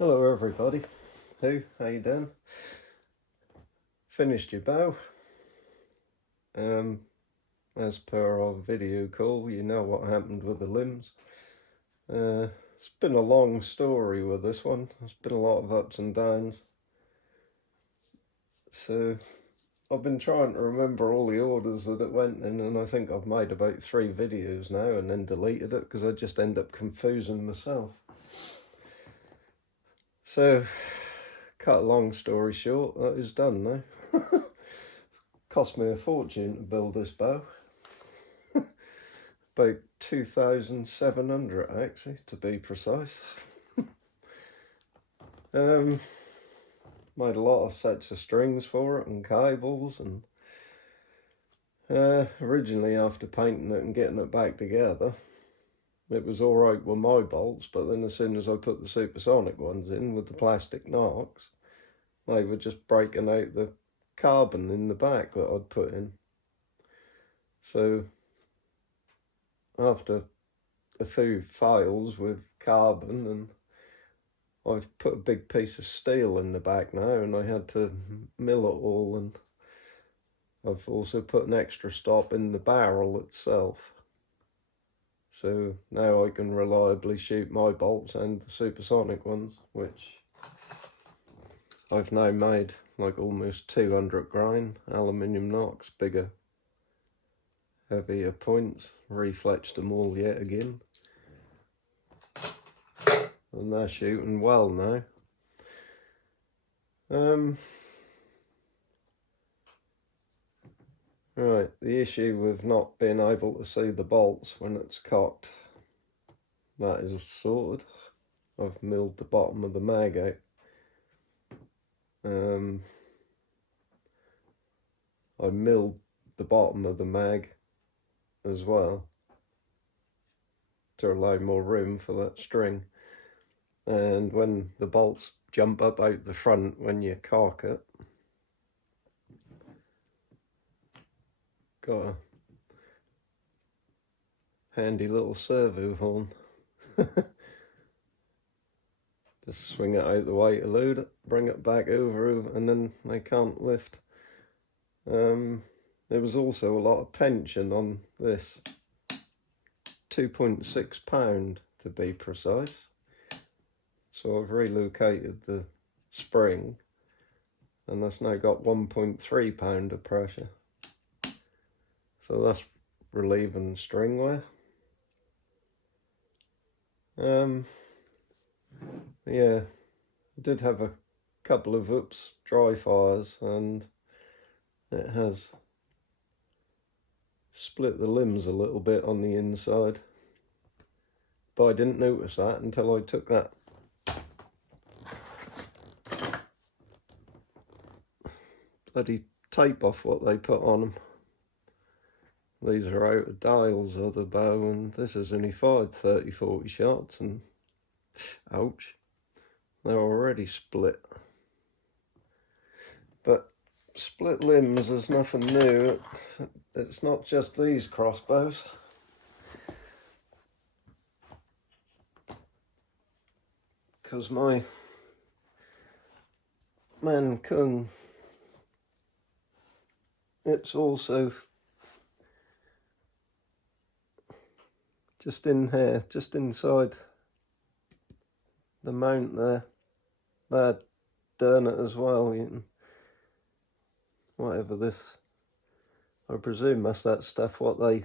Hello everybody. Hugh, how you doing? Finished your bow. As per our video call, you know what happened with the limbs. It's been a long story with this one. There's been a lot of ups and downs. So I've been trying to remember all the orders that it went in, and I think I've made about 3 videos now and then deleted it because I just end up confusing myself. So, cut a long story short, that is done now. Cost me a fortune to build this bow. About 2,700 actually, to be precise. Made a lot of sets of strings for it and cables, and originally after painting it and getting it back together, it was alright with my bolts, but then as soon as I put the supersonic ones in with the plastic knocks, they were just breaking out the carbon in the back that I'd put in. So after a few fails with carbon, and I've put a big piece of steel in the back now, and I had to mill it all, and I've also put an extra stop in the barrel itself. So now I can reliably shoot my bolts and the supersonic ones, which I've now made like almost 200 grain aluminium knocks, bigger, heavier points, refletched them all yet again. And they're shooting well now. Right, the issue with not being able to see the bolts when it's cocked, that is sorted. I've milled the bottom of the mag out. I milled the bottom of the mag as well to allow more room for that string. And when the bolts jump up out the front when you cock it, got a handy little servo horn. Just swing it out the way to load it, bring it back over, and then they can't lift. There was also a lot of tension on this, 2.6 pound to be precise. So I've relocated the spring, and that's now got 1.3 pound of pressure. So that's relieving string wear. Yeah, I did have a couple of dry fires, and it has split the limbs a little bit on the inside. But I didn't notice that until I took that bloody tape off what they put on them. These are out of dials of the bow, and this has only fired 30-40 shots, and ouch, they're already split. But split limbs is nothing new. It's not just these crossbows. Because my Man Kung, it's also just in here, just inside the mount there. They're doing it as well. You can, whatever this, I presume that's that stuff what they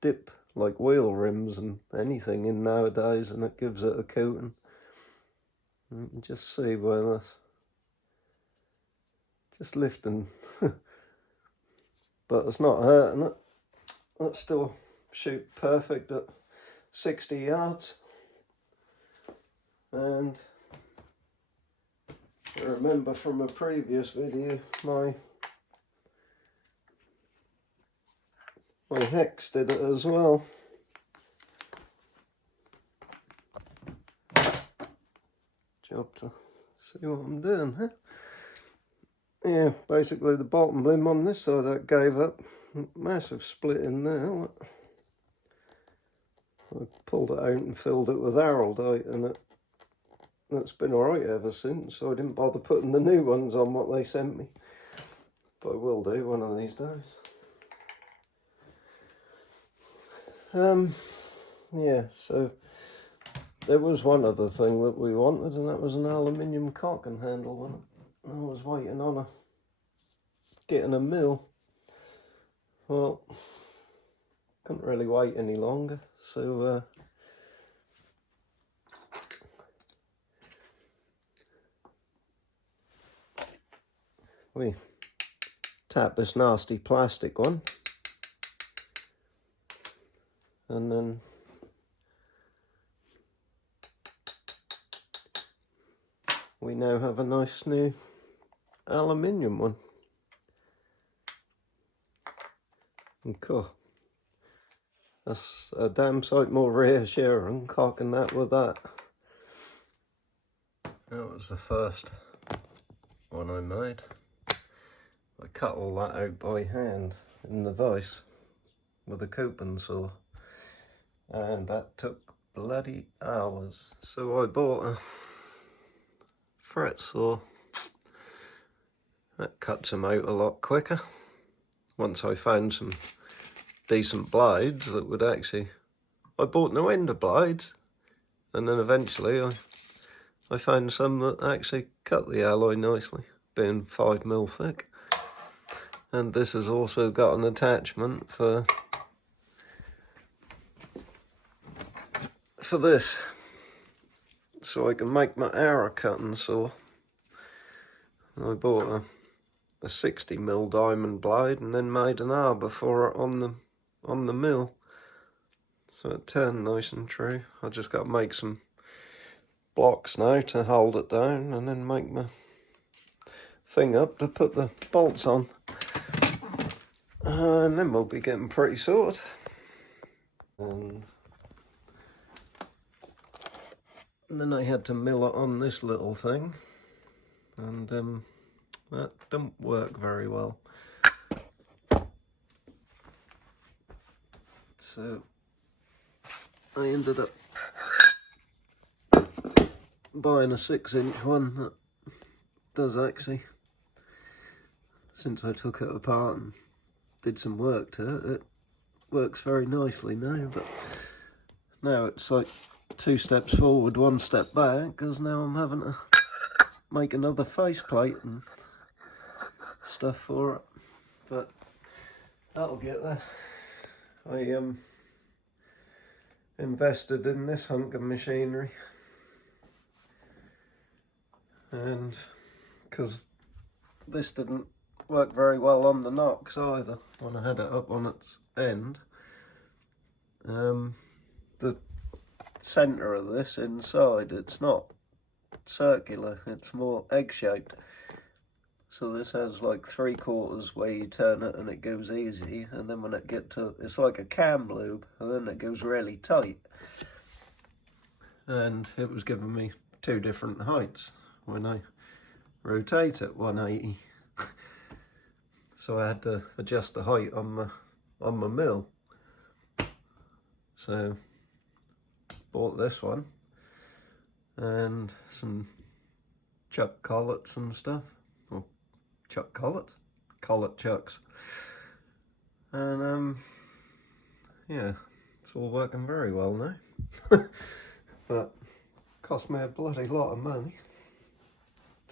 dip like wheel rims and anything in nowadays, and it gives it a coating. You can just see where that's just lifting. But it's not hurting it. That still shoot perfect at 60 yards. And I remember from a previous video, my hex did it as well. Job to see what I'm doing, huh? Yeah, basically the bottom limb on this side that gave up. Massive split in there. I pulled it out and filled it with araldite, and it It's been alright ever since, so I didn't bother putting the new ones on what they sent me. But I will do one of these days. Yeah, so there was one other thing that we wanted, and that was an aluminium cock and handle one. I was waiting on getting a mill. Well, couldn't really wait any longer, so we tap this nasty plastic one, and then we now have a nice new aluminium one. And cool. That's a damn sight more reassuring, cocking that with that. That was the first one I made. I cut all that out by hand in the vise with a coupon saw, and that took bloody hours. So I bought a fret saw. That cuts them out a lot quicker. Once I found some decent blades that would actually... I bought no end of blades, and then eventually I found some that actually cut the alloy nicely, being 5mm thick. And this has also got an attachment for this, so I can make my arrow cutting saw. I bought a 60mm diamond blade and then made an arbor for it on the mill, so it turned nice and true. I just got to make some blocks now to hold it down, and then make my thing up to put the bolts on, and then we'll be getting pretty sorted. And then I had to mill it on this little thing, and that didn't work very well. So I ended up buying a 6-inch one that does actually, since I took it apart and did some work to it, it works very nicely now. But now it's like 2 steps forward, 1 step back, because now I'm having to make another faceplate and stuff for it. But that'll get there. I invested in this hunk of machinery, and because this didn't work very well on the knocks either when I had it up on its end. The centre of this inside, it's not circular, it's more egg-shaped. So this has like 3/4 where you turn it and it goes easy, and then when it gets to, it's like a cam lube, and then it goes really tight. And it was giving me 2 different heights when I rotate at 180. So I had to adjust the height on my mill. So bought this one and some chuck collets and stuff. Or chuck collets? Collet chucks. And yeah, it's all working very well now. But cost me a bloody lot of money.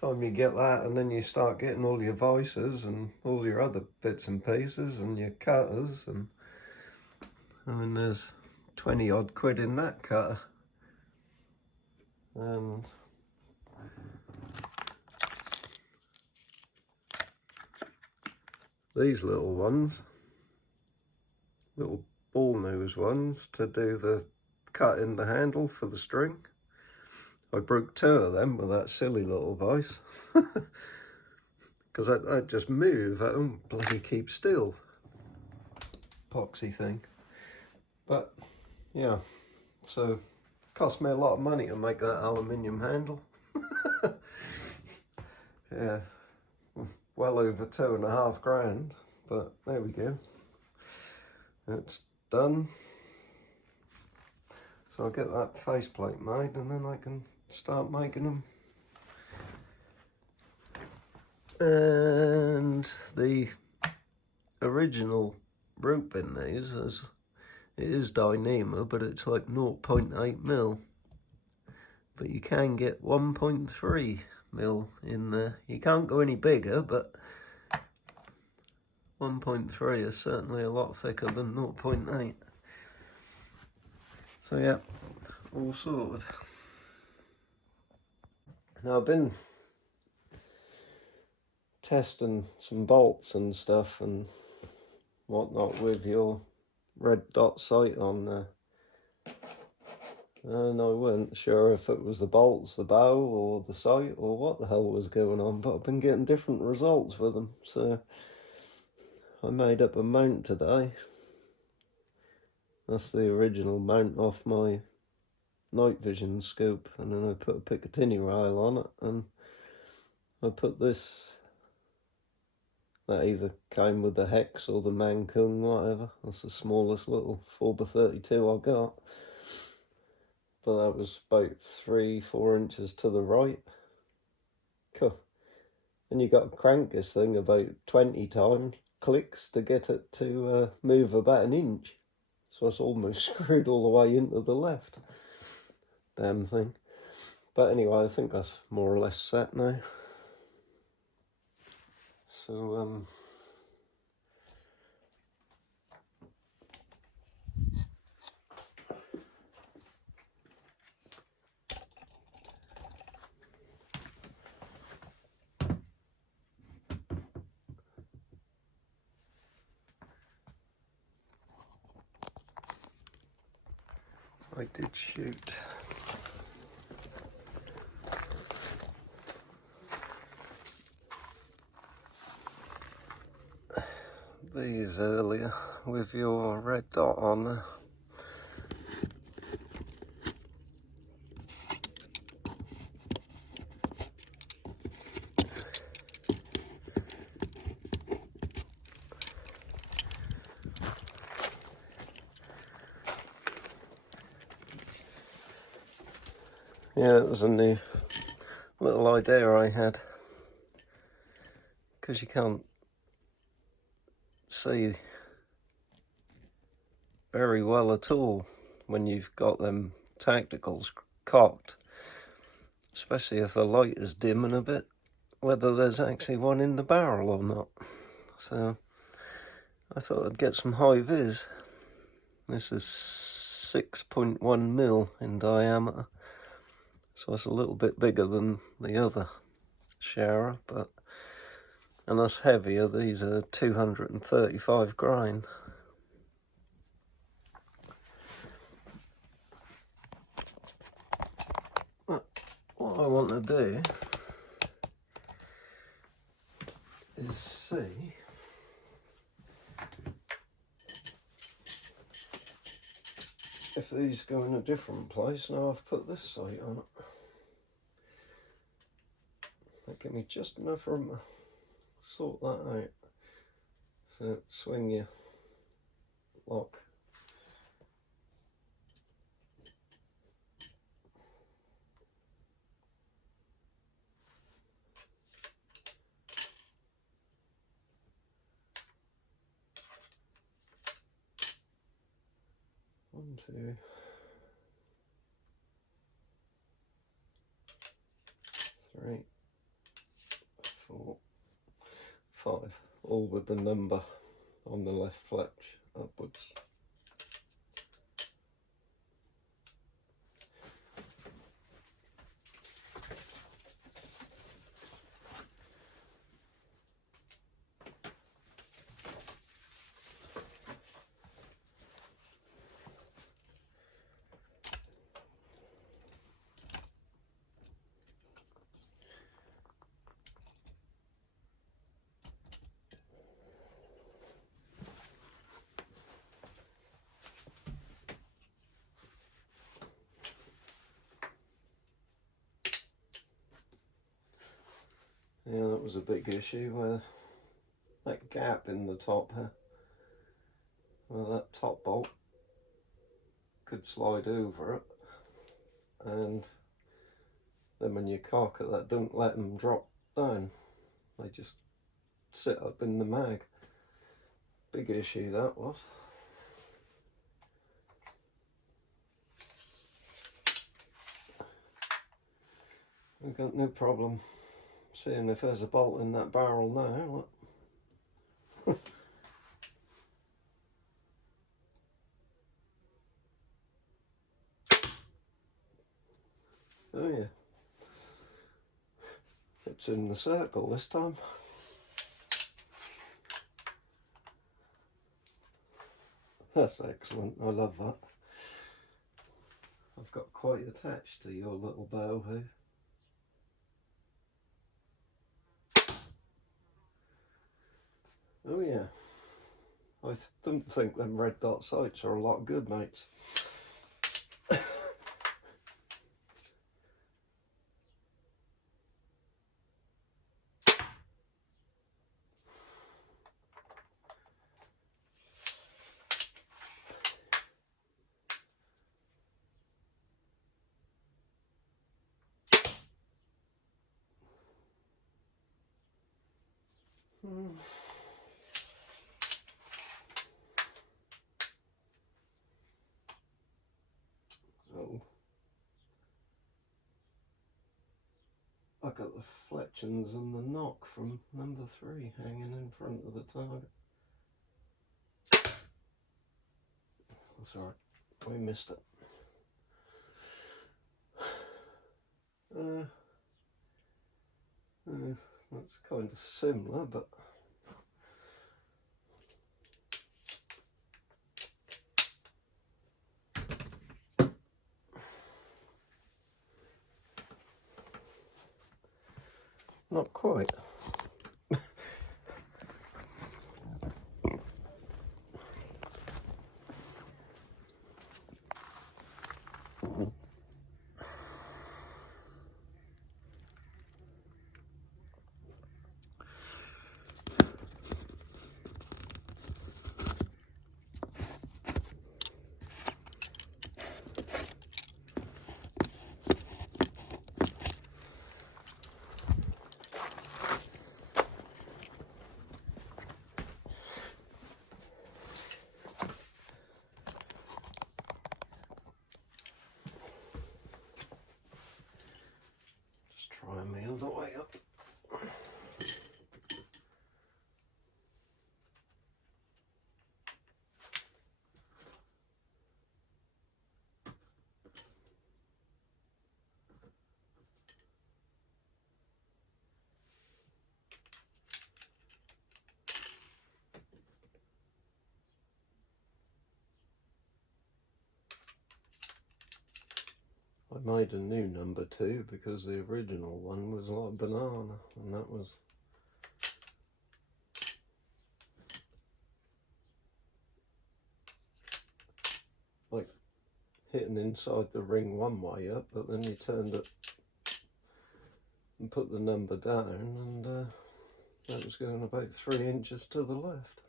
Time you get that, and then you start getting all your vices and all your other bits and pieces and your cutters, and I mean there's 20 odd quid in that cutter. And these little ones, little ball nose ones to do the cut in the handle for the string. I broke 2 of them with that silly little vice. Because I just move, I don't bloody keep still. Epoxy thing. But yeah, so cost me a lot of money to make that aluminium handle. Yeah, well over 2.5 grand, but there we go. It's done. So I'll get that faceplate made, and then I can start making them. And the original rope in these it is Dyneema, but it's like 0.8 mil. But you can get 1.3 mil in there. You can't go any bigger, but 1.3 is certainly a lot thicker than 0.8. So yeah, all sorted. Now I've been testing some bolts and stuff and whatnot with your red dot sight on there. And I wasn't sure if it was the bolts, the bow, or the sight, or what the hell was going on, but I've been getting different results with them. So I made up a mount today. That's the original mount off my night vision scope, and then I put a Picatinny rail on it, and I put this, that either came with the Hex or the Mancung, whatever. That's the smallest little 4x32 I got. But that was about 3-4 inches to the right. Cool. And you got to crank this thing about 20 times, clicks, to get it to move about an inch. So it's almost screwed all the way into the left. Damn thing. But anyway, I think that's more or less set now. So, I did shoot these earlier with your red dot on there. Yeah, it was a new little idea I had, because you can't see very well at all when you've got them tacticals cocked, especially if the light is dimming a bit, whether there's actually one in the barrel or not. So I thought I'd get some high vis. This is 6.1 mil in diameter, so it's a little bit bigger than the other shower, but, and that's heavier. These are 235 grain. But what I want to do is see if these go in a different place. Now I've put this sight on it. That give me just enough room to sort that out. So swing your lock. One, two, three, 4, 5, all with the number on the left fletch upwards. Yeah, that was a big issue where that gap in the top here, well, that top bolt could slide over it, and them in your cocker that don't let them drop down. They just sit up in the mag. Big issue that was. I've got no problem seeing if there's a bolt in that barrel now. Look. Oh yeah, it's in the circle this time. That's excellent, I love that. I've got quite attached to your little bow, Hugh. Oh yeah, I don't think them red dot sights are a lot good, mates. Oh, I got the fletchings and the knock from number 3 hanging in front of the target. That's alright, we missed it. That's kind of similar, but not quite. Trying the other way up. I made a new number 2 because the original one was like banana, and that was like hitting inside the ring one way up, but then you turned it and put the number down, and that was going about 3 inches to the left.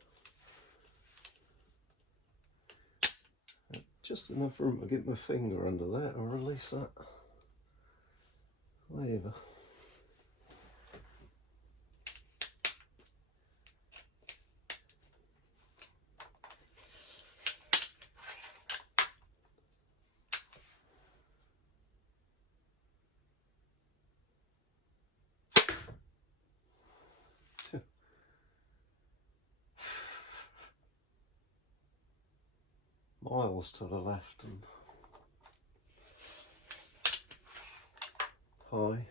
Just enough room to get my finger under that or release that lever. Miles to the left and high.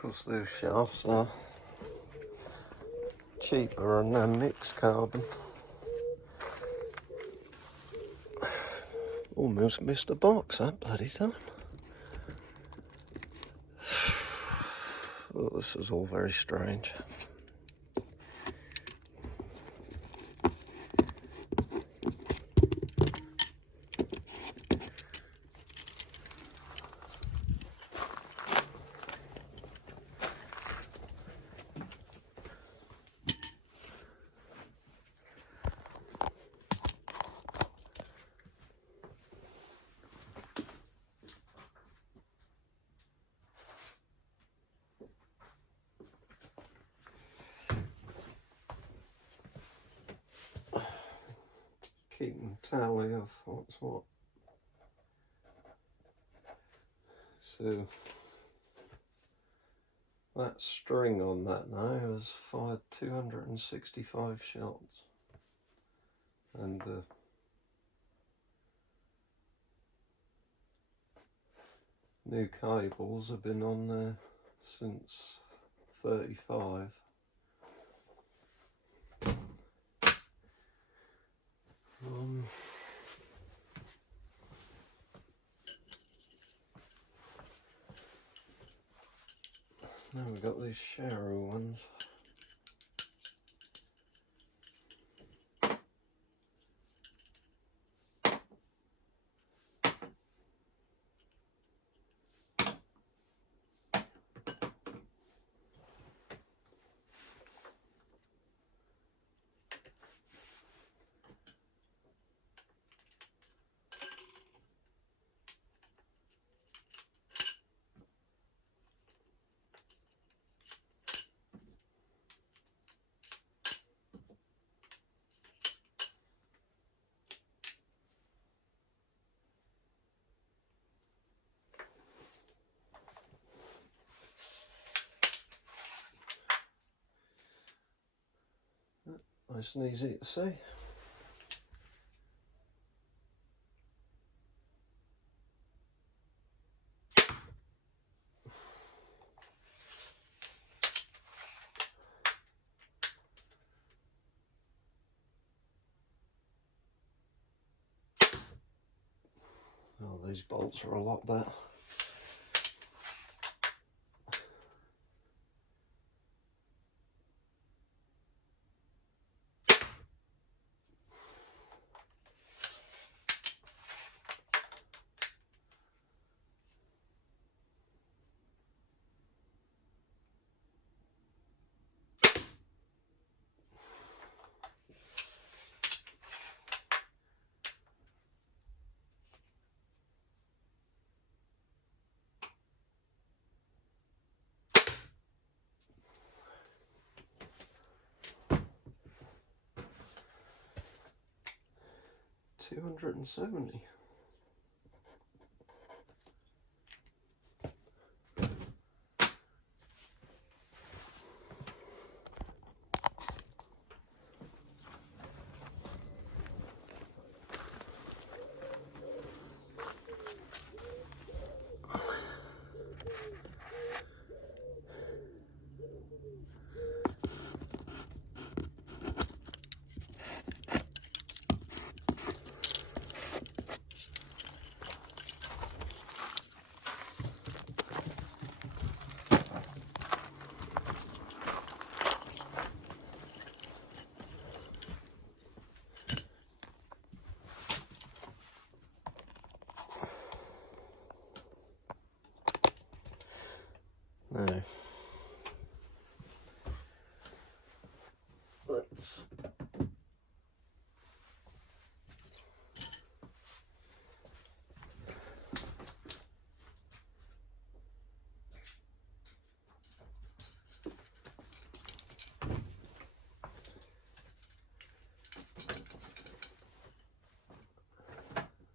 course those shafts are cheaper and they're mixed carbon. Almost missed a box that bloody time. Oh, this is all very strange. Keeping tally of what's what. So that string on that now has fired 265 shots, and the new cables have been on there since 35. Now we've got these Sharrow ones. Nice and easy to see. Oh, these bolts are a lot better. $270. Now, let's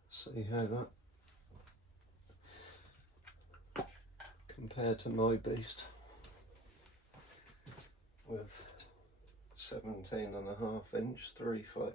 see how that compared to my beast with 17.5-inch 3-fletch.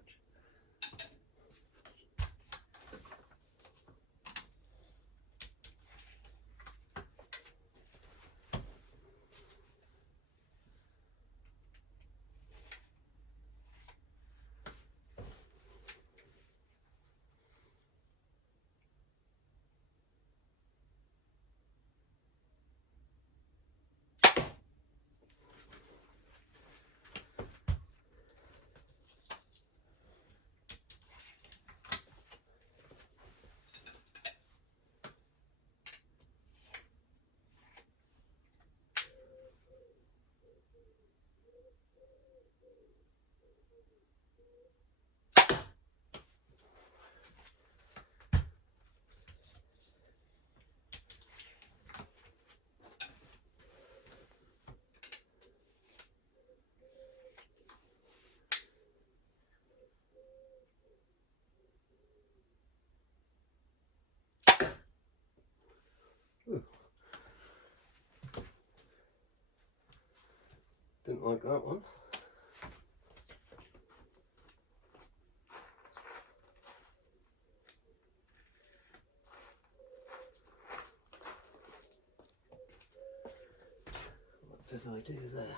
Don't like that one. What did I do there?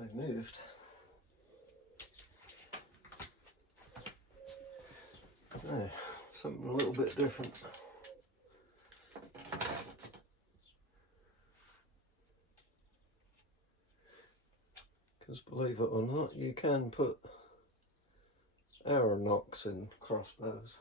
I moved. Oh, something a little bit different. Because believe it or not, you can put arrow nocks in crossbows.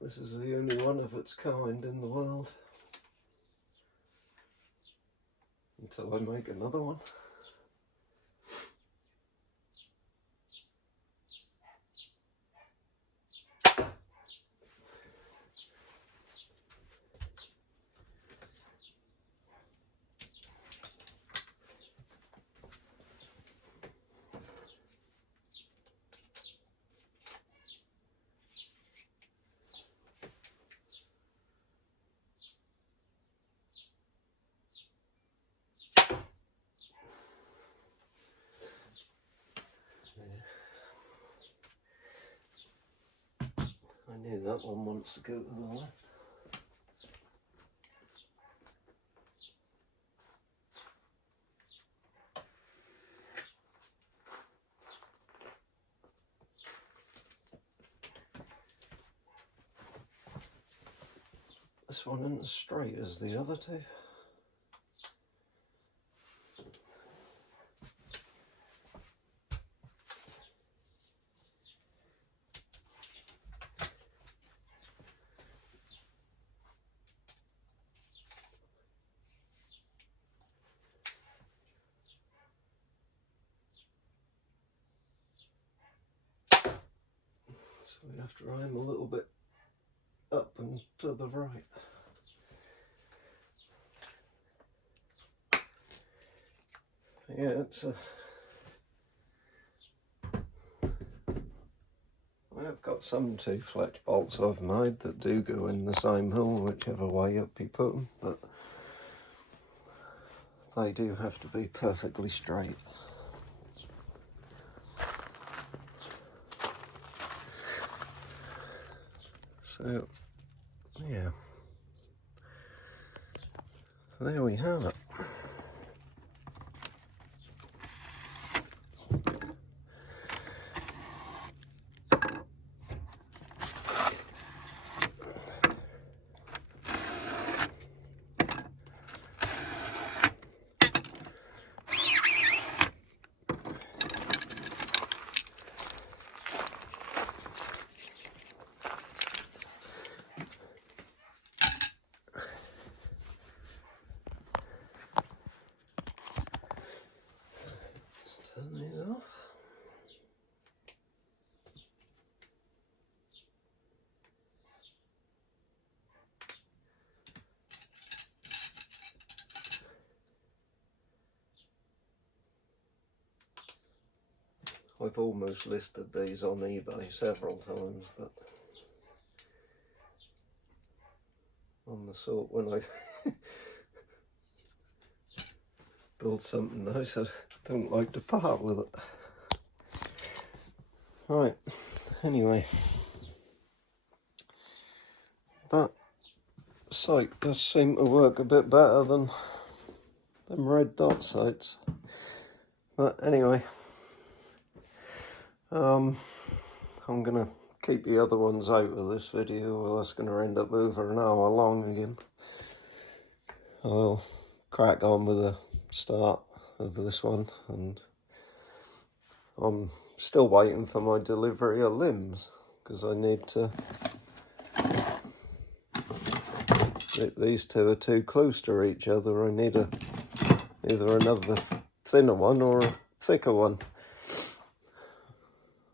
This is the only one of its kind in the world. Until I make another one. I knew that one wants to go to the left. This one isn't as straight as the other two. So we have to aim a little bit up and to the right. Yeah, it's a... I've got some 2-fletch bolts I've made that do go in the same hole, whichever way up you put them, but they do have to be perfectly straight. So, yeah, there we have it. Turn these off. I've almost listed these on eBay several times, but I'm the sort when I build something nice, I don't like to part with it. Right, anyway, that sight does seem to work a bit better than them red dot sights. But anyway, I'm gonna keep the other ones out of this video, or that's gonna end up over an hour long again. I'll crack on with the start of this one, and I'm still waiting for my delivery of limbs, because I need to... These two are too close to each other. I need either another thinner one or a thicker one.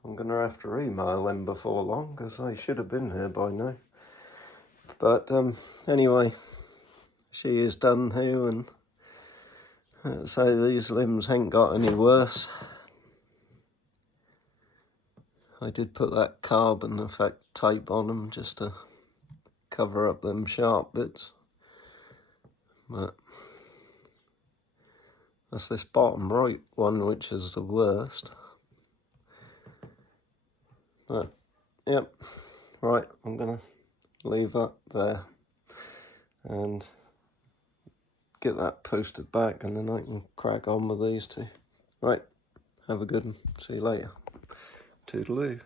I'm going to have to email them before long, because they should have been here by now. But anyway, she is done, Hugh, and let's say these limbs ain't got any worse. I did put that carbon effect tape on them just to cover up them sharp bits, but that's this bottom right one which is the worst. But yep, right, I'm gonna leave that there and get that posted back, and then I can crack on with these two. Right, have a good one, see you later. Toodaloo.